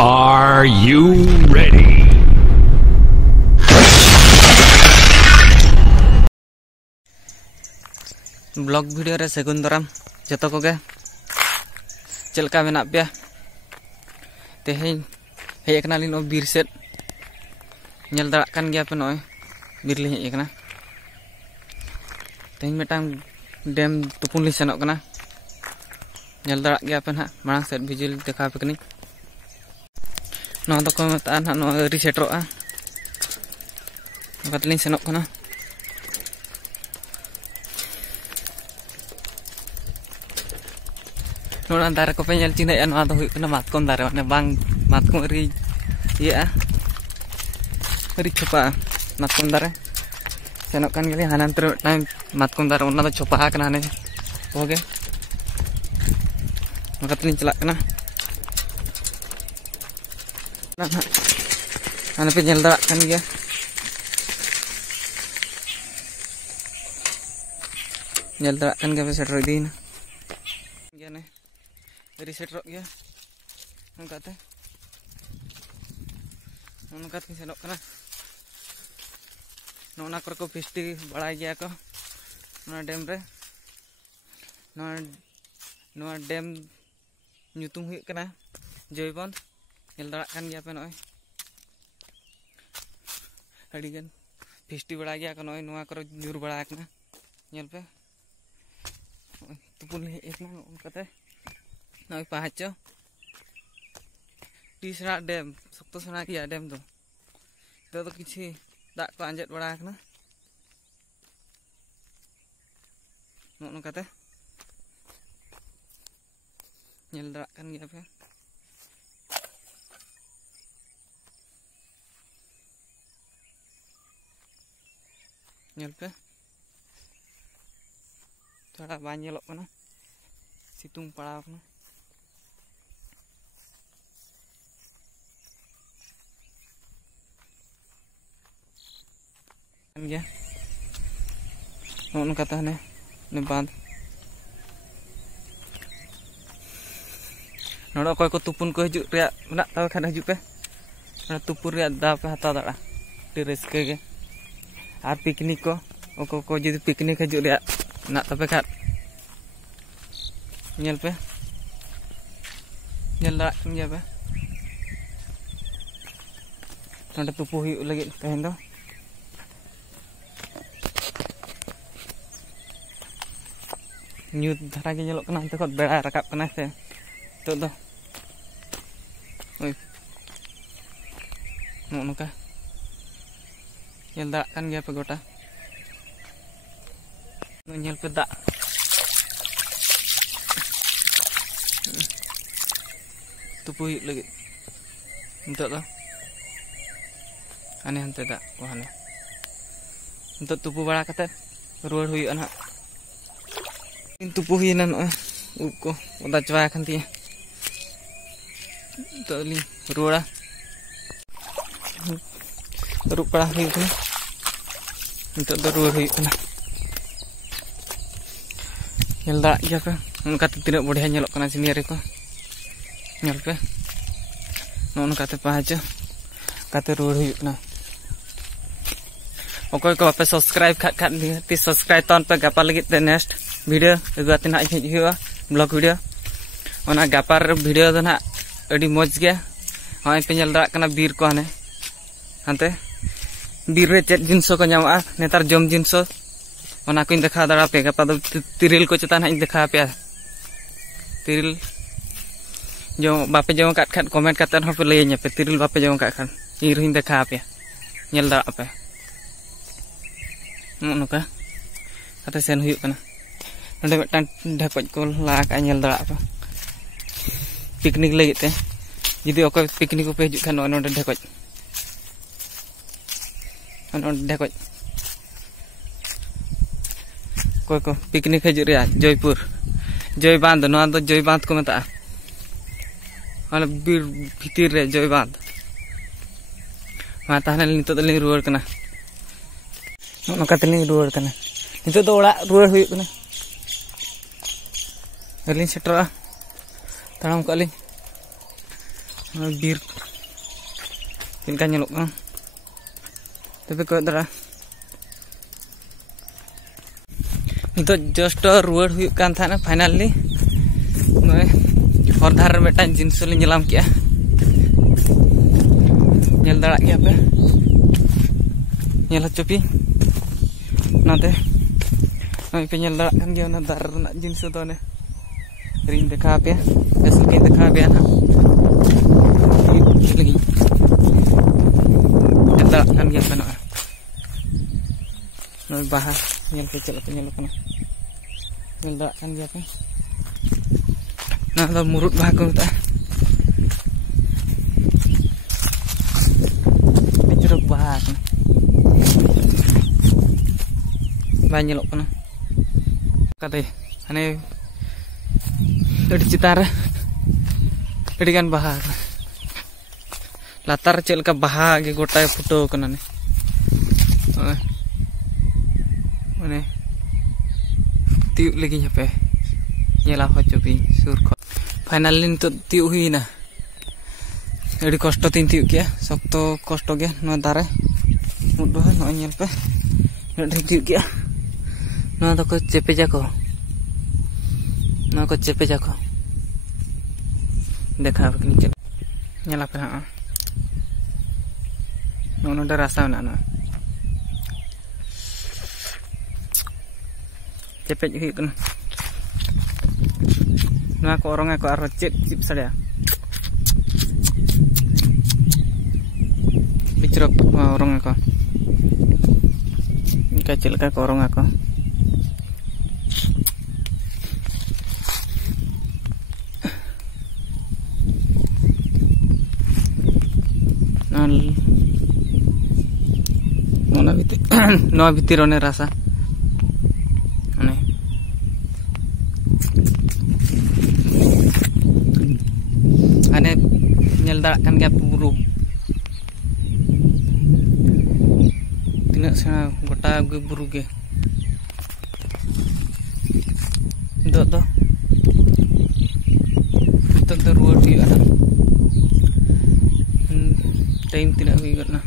Are you ready? Blog video रे सगुन दाराम जतो कोगे चलका मेना पे तेहें हेज कना लिन बीर सेट नेल दाड़ा कान गया पे नय बीर ले हेज कना तेहें मेटांग डैम तुपुन li सेनोक कना नेल दाड़ा गया पे ना मांग सेट भिजुअल देखा पे कनी नो तो को मता ना नो रिसेटरोआ बतलिन सेनोक कना नोना दारे को पे नेल चिनाया नोआ दो हुई मातकोम दारे माने बांग मातकोम री ये री छोपा मातकोम दारे सेनोक कान गेली हानांतर टाइम मातकोम दारे ओना दो छोपा कना ने ओगे मकतलिन चला कना हाने पे नेल दाड़ा कान गया नेल दाड़ा कान गया पे सेटर दीन गया ने रिसेट रोक गया उनकाते उनकाते सेनोक कना नोना कर को फिस्टी बड़ा गया को नोना डैम रे नोना डैम ᱧᱩᱛᱩᱢ हुई कना जयबंद नेल दाड़ा कान गया पे नय अड़ीगन फिस्टी बड़ा गया को नय नोआ कर ᱧᱩᱨ बड़ा कना नेल पे तुपुन ले एक ना उनकाते नय पाँच तीसरा डैम सख्त सेना गया डैम तो किसी दाग को आंजेद बड़ा कना नोनकाते नेल दाड़ा कान गया पे नेल पे थोड़ा बा नेलोक कना सितुंग पड़ाव कना गया नोन कता ने बांध नोड़ा कोई को तुपुन को हजू रे मेना तब खान हजू पे तुपुन रे दाव पे हता दाड़ा टी रस्के गे और पिकनिक को जुदी पिकनिक हजू रे ना तबे खान नेल पे नेल दाड़ा गया पे नोडे तुपु हुई लगे तेहेन दो ᱧᱩᱛ धारा के ñेलोक कना तखो बेड़ा रकाब कना से तो दो ओय नोनका नेल दाड़ा कान गया पे गोटा नेल पे दा तुपु हुई लगे नितो दो हाने हंते दा हाने नितो तुपु बड़ा कते रुवाड़ हुई ना तुपु हुई ना उब को ओदा चबा खान तिया तो ली रुवाड़ा रुप पड़ा हुई कना नितो दो रुवाड़ हुई कना नेल दाड़ा गया पे उनका तीना बढ़िया नेलोक कना सीनियर को नेल पे नोनकाते पाँच काते रुवाड़ हुई कना ओकोय को पे सब्सक्राइब खाट ती सब्सक्राइब तन पे गापा लगी ते नेक्स्ट वीडियो अगुआते ना हेज हुआ ब्लॉग वीडियो ओना गापार वीडियो दो ना अड़ी मौज गया हय पे नेल दाड़ा कना बीर को हाने हानते बीर रे चेत जिनसो को ᱧᱟᱢᱚᱜᱼᱟ नेतार जम जिनसो ओना कोइन देखा दाड़ा पे गापा दो तिरिल को चेतान हाई देखा पे तिरिल जो बापे जम काट खाट कमेंट कातन हो पे लैया पे तिरिल बापे जम काट खान इन रहिन देखा पे नेल दाड़ा पे नोका कते सेन हुई कना नोडे मिटान ढेपज को ला का नेल दाड़ा पे पिकनिक लगी ते जुदी ओको पिकनिक को पे हजू खान नोडे ढेपज ढेपज कोई को पिकनिक हजू रे जयपुर जय बांध नोआ दो जय बांध को मता माने बीर भीतर रे जय बांध मा ताहने नितो दलिन रुवाड़ कना नोका तलिन रुवाड़ कना नितो दो ओड़ा रुवाड़ हुई कना अलिन सेटरा ताम काली bir chilka nyelok kan tapi ko dara itu just ruwad huyuk kan thana finally noy hor dhar metan jinsu le nyelam kia nyel dara kia pe nyel copi nate noy pe nyel dara kan dia na dar na jinsu to ne ring dekha pe asal ke dekha pe na lagi nyel dara kan dia pe noy bahas nyel pe celak nyelok na nyel dara kan dia pe nah ada murut bahagia ta ceruk bahagia banyak lok kana kate ane adi citara adi kan bahagia latar celka bahagia gota foto kana ne ane tiup lagi nyape nyela ho cobi sur finally nito tiup huina adi kosto tin tiup kia sokto kosto ge no dare mudo no nyel pe adi tiup kia no to ko cepe jako dekha begini cel nyela pe ha no da rasa na no cepe hui kan nah ko orang aku arah cip saja bicerok orang aku kecil ke orang aku no bitirone rasa ane nyel darat kan gap buru tinak sana gota gue buru ge do ruwad di ana time tidak gue na